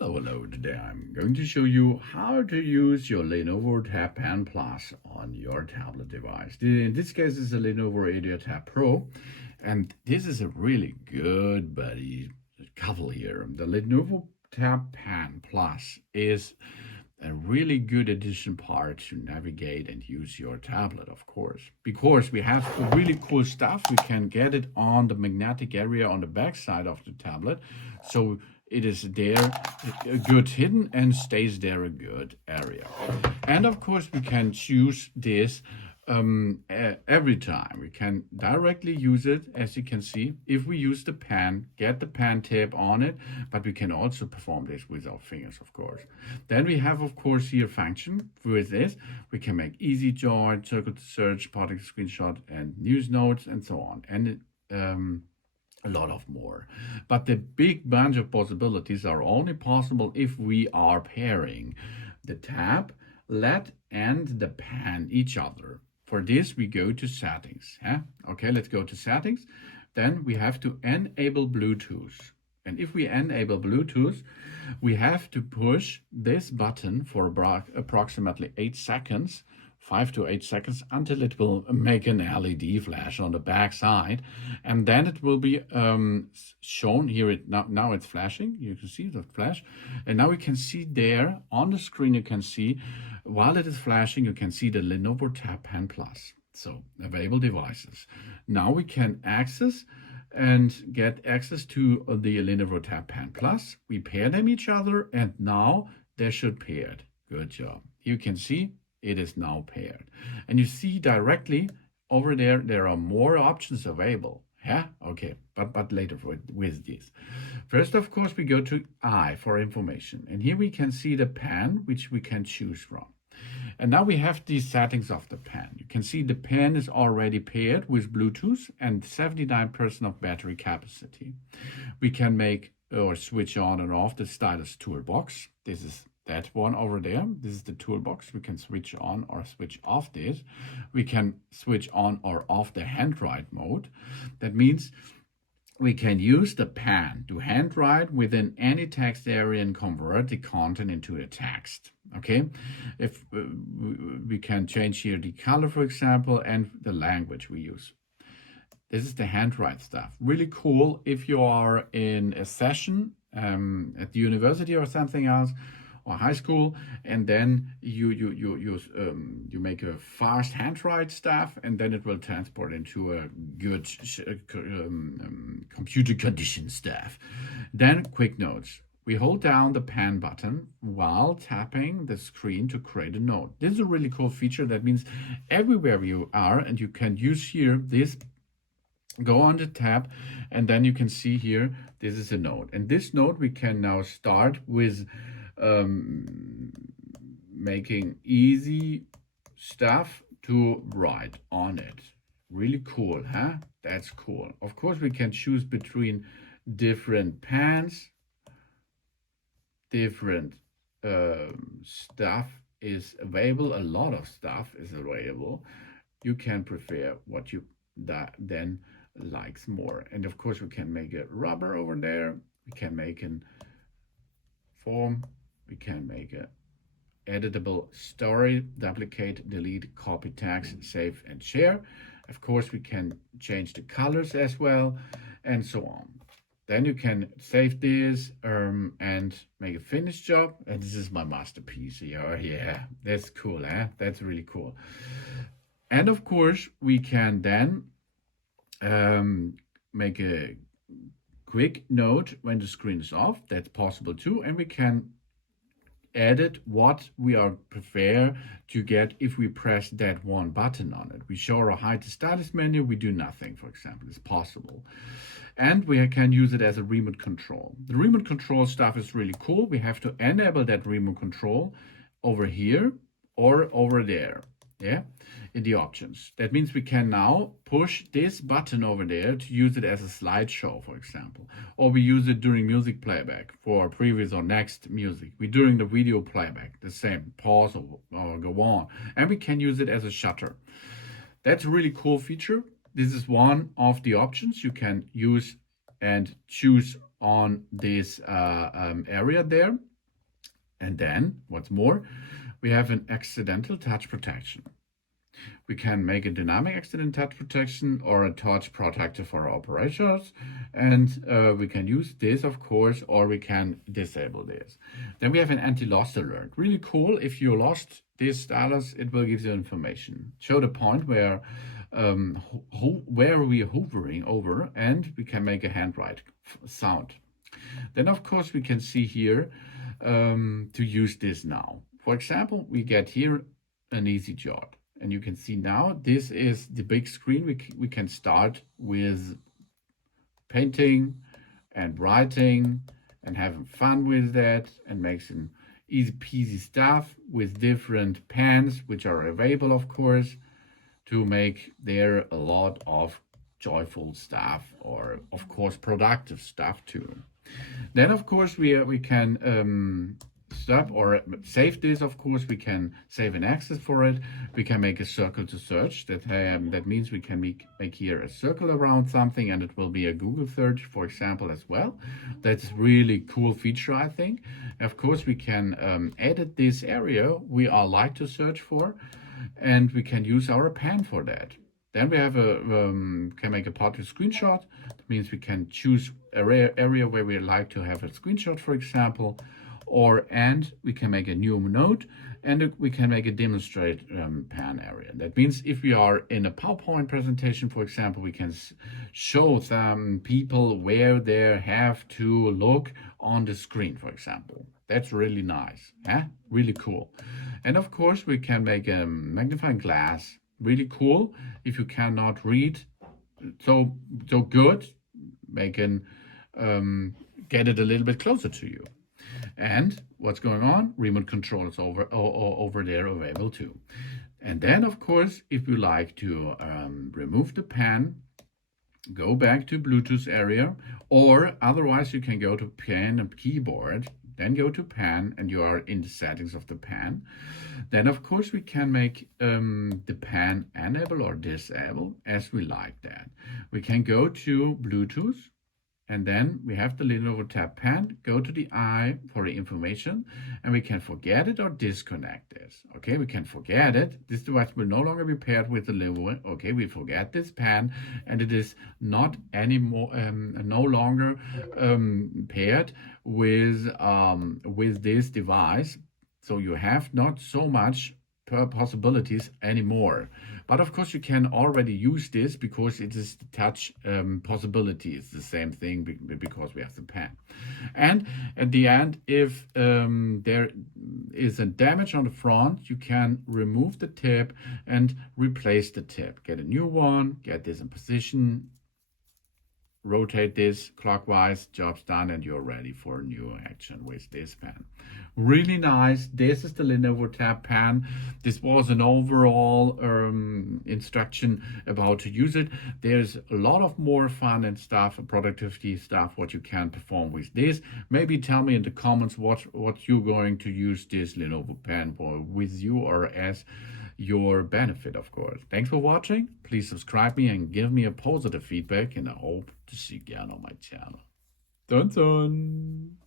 Hello, today I'm going to show you how to use your Lenovo Tab Pen Plus on your tablet device. In this case, it's a Lenovo IdeaTab Pro, and this is a really good buddy cavalier. The Lenovo Tab Pen Plus is a really good addition part to navigate and use your tablet, of course, because we have really cool stuff. We can get it on the magnetic area on the back side of the tablet, so it is there a good hidden and stays there a good area. And of course we can choose this every time. We can directly use it, as you can see, if we use the pen, get the pen tip on it, but we can also perform this with our fingers, of course. Then we have, of course, here function. With this, we can make easy join, circle to search, particle screenshot, and news notes, and so on. And a lot of more. But the big bunch of possibilities are only possible if we are pairing the tab, LED, and the pen each other. For this, we go to settings. Okay, let's go to settings. Then we have to enable Bluetooth. And if we enable Bluetooth, we have to push this button for approximately 8 seconds, 5 to 8 seconds, until it will make an LED flash on the back side, and then it will be shown here. Now it's flashing. You can see the flash, and now we can see there on the screen. You can see while it is flashing, you can see the Lenovo Tab Pen Plus. So available devices. Now we can access and get access to the Lenovo Tab Pen Plus. We pair them each other, and now they should paired. Good job. You can see it is now paired. And you see directly over there are more options available. Yeah, okay, but later with this. First, of course, we go to I for information. And here we can see the pen, which we can choose from. And now we have these settings of the pen. You can see the pen is already paired with Bluetooth and 79% of battery capacity. We can make or switch on and off the stylus toolbox. This is that one over there. This is the toolbox. We can switch on or switch off this. We can switch on or off the handwrite mode. That means we can use the pen to handwrite within any text area and convert the content into a text. Okay, if we can change here the color, for example, and the language we use. This is the handwrite stuff. Really cool if you are in a session at the university or something else, or high school, and then you make a fast handwrite stuff, and then it will transport into a good computer condition stuff. Then quick notes. We hold down the pen button while tapping the screen to create a note. This is a really cool feature. That means everywhere you are, and you can use here this, go on the tab, and then you can see here, this is a note. And this note we can now start with making easy stuff to write on it. Really cool, huh? That's cool. Of course, we can choose between different pens. Different stuff is available. A lot of stuff is available. You can prefer what you then likes more. And of course, we can make a rubber over there. We can make a form. We can make a editable story, duplicate, delete, copy text, save, and share. Of course, we can change the colors as well, and so on. Then you can save this and make a finished job. And this is my masterpiece here. Yeah, that's cool, eh? That's really cool. And of course, we can then make a quick note when the screen is off. That's possible too. And we can edit what we are prefer to get if we press that one button on it. We show or hide the status menu. We do nothing, for example. It's possible. And we can use it as a remote control. The remote control stuff is really cool. We have to enable that remote control over here or over there. Yeah, in the options. That means we can now push this button over there to use it as a slideshow, for example. Or we use it during music playback for previous or next music. We during the video playback, the same, pause or go on. And we can use it as a shutter. That's a really cool feature. This is one of the options you can use and choose on this area there. And then, what's more, we have an accidental touch protection. We can make a dynamic accident touch protection or a touch protector for our operators. And we can use this, of course, or we can disable this. Then we have an anti-loss alert. Really cool. If you lost this status, it will give you information. Show the point where we're hovering over, and we can make a handwrite sound. Then, of course, we can see here to use this now. For example, we get here an easy job. And you can see now, this is the big screen. We can start with painting and writing and having fun with that and make some easy peasy stuff with different pens, which are available, of course, to make there a lot of joyful stuff, or of course productive stuff too. Then, of course, we can stop or save this. Of course, we can save an access for it. We can make a circle to search. That means we can make here a circle around something, and it will be a Google search, for example, as well. That's really cool feature, I think. Of course, we can edit this area we are like to search for, and we can use our pen for that. Then we have can make a portrait screenshot. That means we can choose an area where we like to have a screenshot, for example. And we can make a new note, and we can make a demonstrate pan area. That means if we are in a PowerPoint presentation, for example, we can show some people where they have to look on the screen, for example. That's really nice, really cool. And of course, we can make a magnifying glass. Really cool. If you cannot read so good, make an get it a little bit closer to you. And what's going on? Remote control is over there available too. And then, of course, if you like to remove the pen, go back to Bluetooth area, or otherwise you can go to pen and keyboard, then go to pen, and you are in the settings of the pen. Then, of course, we can make the pen enable or disable as we like that. We can go to Bluetooth, and then we have the Lenovo Tab Pen. Go to the eye for the information, and we can forget it or disconnect this. Okay, we can forget it. This device will no longer be paired with the Lenovo. Okay, we forget this pen, and it is not anymore, no longer paired with this device. So you have not so much possibilities anymore. But of course, you can already use this because it is the touch possibility. It's the same thing because we have the pen. And at the end, if there is a damage on the front, you can remove the tip and replace the tip. Get a new one, get this in position, rotate this clockwise, job's done, and you're ready for a new action with this pen. Really nice. This is the Lenovo Tab Pen. This was an overall instruction about to use it. There's a lot of more fun and stuff, productivity stuff, what you can perform with this. Maybe tell me in the comments what you're going to use this Lenovo pen for with you or as your benefit, of course. Thanks for watching. Please subscribe me and give me a positive feedback, and I hope to see you again on my channel. Dun dun!